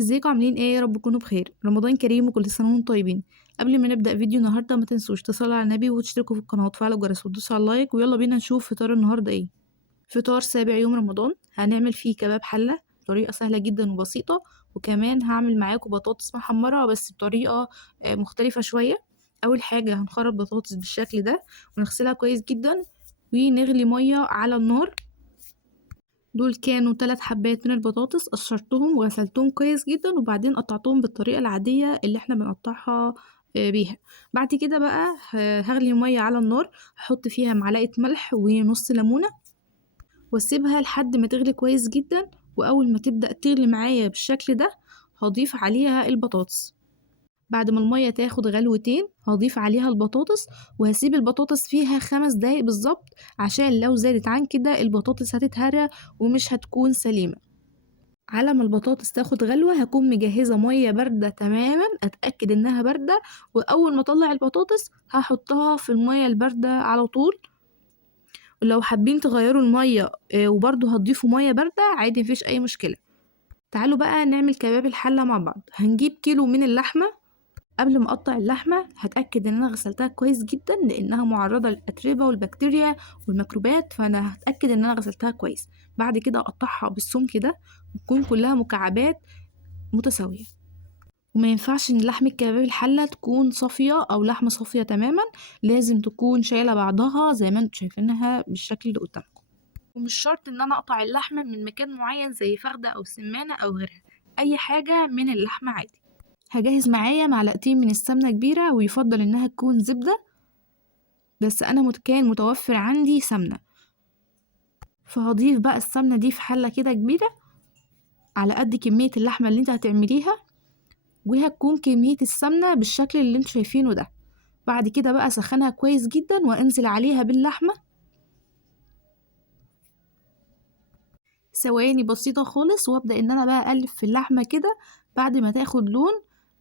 ازيكم عاملين ايه؟ يا رب تكونوا بخير. رمضان كريم وكل سنه وانتم طيبين. قبل ما نبدا فيديو النهارده ما تنسوش تصلوا على النبي وتشتركوا في القناه وتفعلوا الجرس وتدوسوا على اللايك، ويلا بينا نشوف فطار النهارده ايه. فطار سابع يوم رمضان، هنعمل فيه كباب حله بطريقه سهله جدا وبسيطه، وكمان هعمل معاكم بطاطس محمره بس بطريقه مختلفه شويه. اول حاجه هنخرط بطاطس بالشكل ده ونغسلها كويس جدا ونغلي ميه على النار. دول كانوا 3 حبات من البطاطس، قشرتهم وغسلتهم كويس جدا وبعدين قطعتهم بالطريقة العادية اللي احنا بنقطعها بيها. بعد كده بقى هغلي مية على النار، هحط فيها معلقة ملح ونص ليمونة واسيبها لحد ما تغلي كويس جدا. واول ما تبدأ تغلي معايا بالشكل ده هضيف عليها البطاطس. بعد ما المية تاخد غلوتين هضيف عليها البطاطس وهسيب البطاطس فيها 5 دقايق بالظبط، عشان لو زادت عن كده البطاطس هتتهرى ومش هتكون سليمة. على ما البطاطس تاخد غلوة هكون مجهزة مية باردة تماما، اتأكد انها باردة، واول ما اطلع البطاطس هحطها في المية الباردة على طول. ولو حابين تغيروا المية وبرضه هتضيفوا مية باردة عادي، مفيش اي مشكلة. تعالوا بقى نعمل كباب الحلة مع بعض. هنجيب كيلو من اللحمة. قبل ما اقطع اللحمة هتأكد ان انا غسلتها كويس جدا لانها معرضة للأتربة والبكتيريا والميكروبات، فانا هتأكد ان انا غسلتها كويس. بعد كده اقطعها بالسمك ده وتكون كلها مكعبات متساوية. وما ينفعش ان لحمة كباب الحلة تكون صافية او لحمة صافية تماما، لازم تكون شايلة بعضها زي ما انتوا شايفينها بالشكل اللي قدامكم. ومش شرط ان انا اقطع اللحمة من مكان معين زي فخدة او سمانة او غيرها، اي حاجة من اللحمة عادي. هجهز معايا معلقتين من السمنة كبيرة، ويفضل انها تكون زبدة، بس انا كان متوفر عندي سمنة، فهضيف بقى السمنة دي في حلة كده كبيرة على قد كمية اللحمة اللي انت هتعمليها، وهتكون كمية السمنة بالشكل اللي انتوا شايفينه ده. بعد كده بقى اسخنها كويس جدا وانزل عليها باللحمة ثواني بسيطة خالص، وابدأ ان انا بقى اقلب في اللحمة كده بعد ما تاخد لون،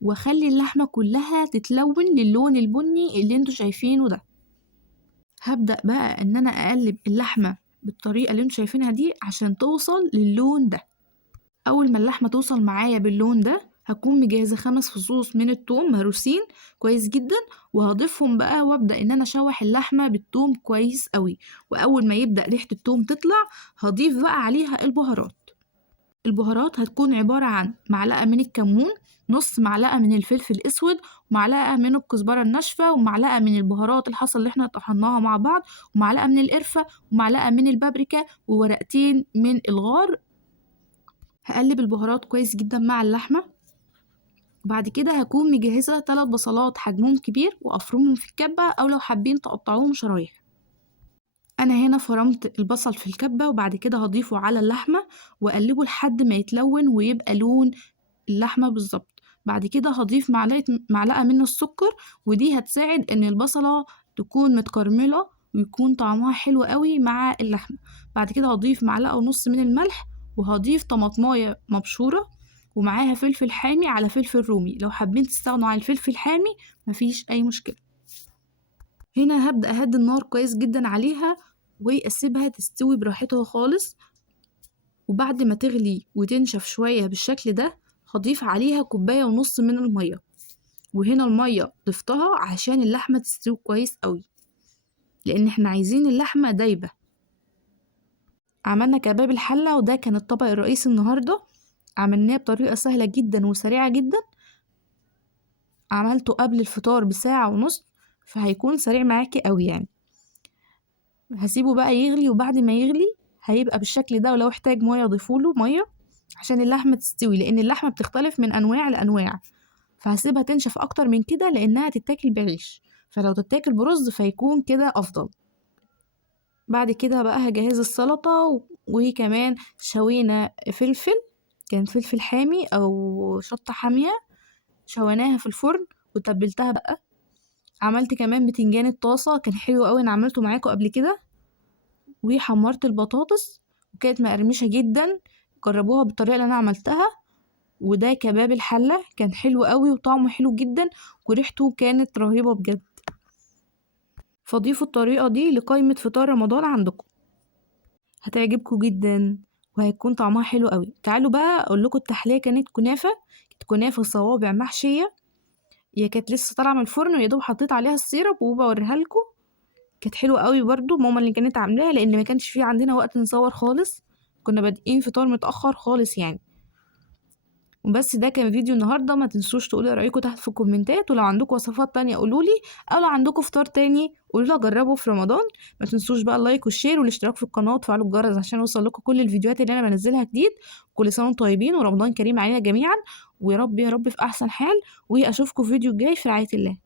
واخلي اللحمة كلها تتلون للون البني اللي انتوا شايفينه ده. هبدأ بقى ان انا اقلب اللحمة بالطريقة اللي انتوا شايفينها دي عشان توصل للون ده. اول ما اللحمة توصل معايا باللون ده هكون مجهزة 5 فصوص من التوم مهروسين كويس جدا، وهضيفهم بقى وابدأ ان انا اشوح اللحمة بالثوم كويس قوي. واول ما يبدأ ريحة الثوم تطلع هضيف بقى عليها البهارات. البهارات هتكون عبارة عن معلقة من الكمون، نص معلقة من الفلفل الأسود، ومعلقة من الكزبرة الناشفة، ومعلقة من البهارات الحصى اللي احنا طحناها مع بعض، ومعلقة من القرفة، ومعلقة من البابريكا، وورقتين من الغار. هقلب البهارات كويس جدا مع اللحمة. بعد كده هكون مجهزة 3 بصلات حجمهم كبير وأفرمهم في الكبة، أو لو حابين تقطعوهم شرايح. انا هنا فرمت البصل في الكبة وبعد كده هضيفه على اللحمة واقلبه لحد ما يتلون ويبقى لون اللحمة بالظبط. بعد كده هضيف معلقة من السكر، ودي هتساعد ان البصلة تكون متكرملة ويكون طعمها حلو قوي مع اللحمة. بعد كده هضيف معلقة ونص من الملح، وهضيف طماطماية مبشورة ومعاها فلفل حامي على فلفل رومي. لو حابين تستغنوا عن الفلفل الحامي مفيش اي مشكلة. هنا هبدأ أهدي النار كويس جدا عليها واسيبها تستوي براحتها خالص. وبعد ما تغلي وتنشف شوية بالشكل ده هضيف عليها 1.5 كوباية من المية. وهنا المية ضفتها عشان اللحمة تستوي كويس قوي، لان احنا عايزين اللحمة دايبة. عملنا كباب الحلة وده كان الطبق الرئيسي النهاردة. عملناه بطريقة سهلة جدا وسريعة جدا، عملته قبل الفطار ب1.5 ساعة، فهيكون سريع معاكي قوي يعني. هسيبه بقى يغلي، وبعد ما يغلي هيبقى بالشكل ده، ولو احتاج ميه ضيفوله ميه عشان اللحمة تستوي، لان اللحمة بتختلف من انواع لانواع. فهسيبها تنشف اكتر من كده لانها تتاكل بعيش، فلو تتاكل برز فيكون كده افضل. بعد كده بقى هجهز السلطة وكمان شوينا فلفل، كان فلفل حامي او شطة حامية، شويناها في الفرن وتبلتها بقى. عملت كمان بتنجان الطاسة، كان حلو قوي، انا عملته معاكم قبل كده. وحمرت البطاطس وكانت مقرمشة جدا، جربوها بالطريقة اللي انا عملتها. وده كباب الحلة كان حلو قوي وطعمه حلو جدا وريحته كانت رهيبة بجد. فضيفوا الطريقة دي لقائمة فطار رمضان عندكم، هتعجبكم جدا. وهيكون طعمها حلو قوي. تعالوا بقى اقول لكم التحليه. كانت كنافه صوابع محشيه، هي كانت لسه طالعه من الفرن ويا دوب حطيت عليها السيرب وبوريها لكم. كانت حلوه قوي برضو، ماما اللي كانت عاملاها لان ما كانش في عندنا وقت نصور خالص، كنا بادئين فطار متاخر خالص يعني. وبس ده كان فيديو النهارده. ما تنسوش تقولوا رايكم تحت في الكومنتات، ولو عندكم وصفات تانية قولولي، او لو عندكم فطار تاني قولوا لي اجربه في رمضان. ما تنسوش بقى اللايك والشير والاشتراك في القناه وتفعلوا الجرس عشان يوصل لكم كل الفيديوهات اللي انا بنزلها جديد. كل سنه وانتم طيبين ورمضان كريم علينا جميعا، ويا رب يا رب في احسن حال. واشوفكم في فيديو جاي في رعايه الله.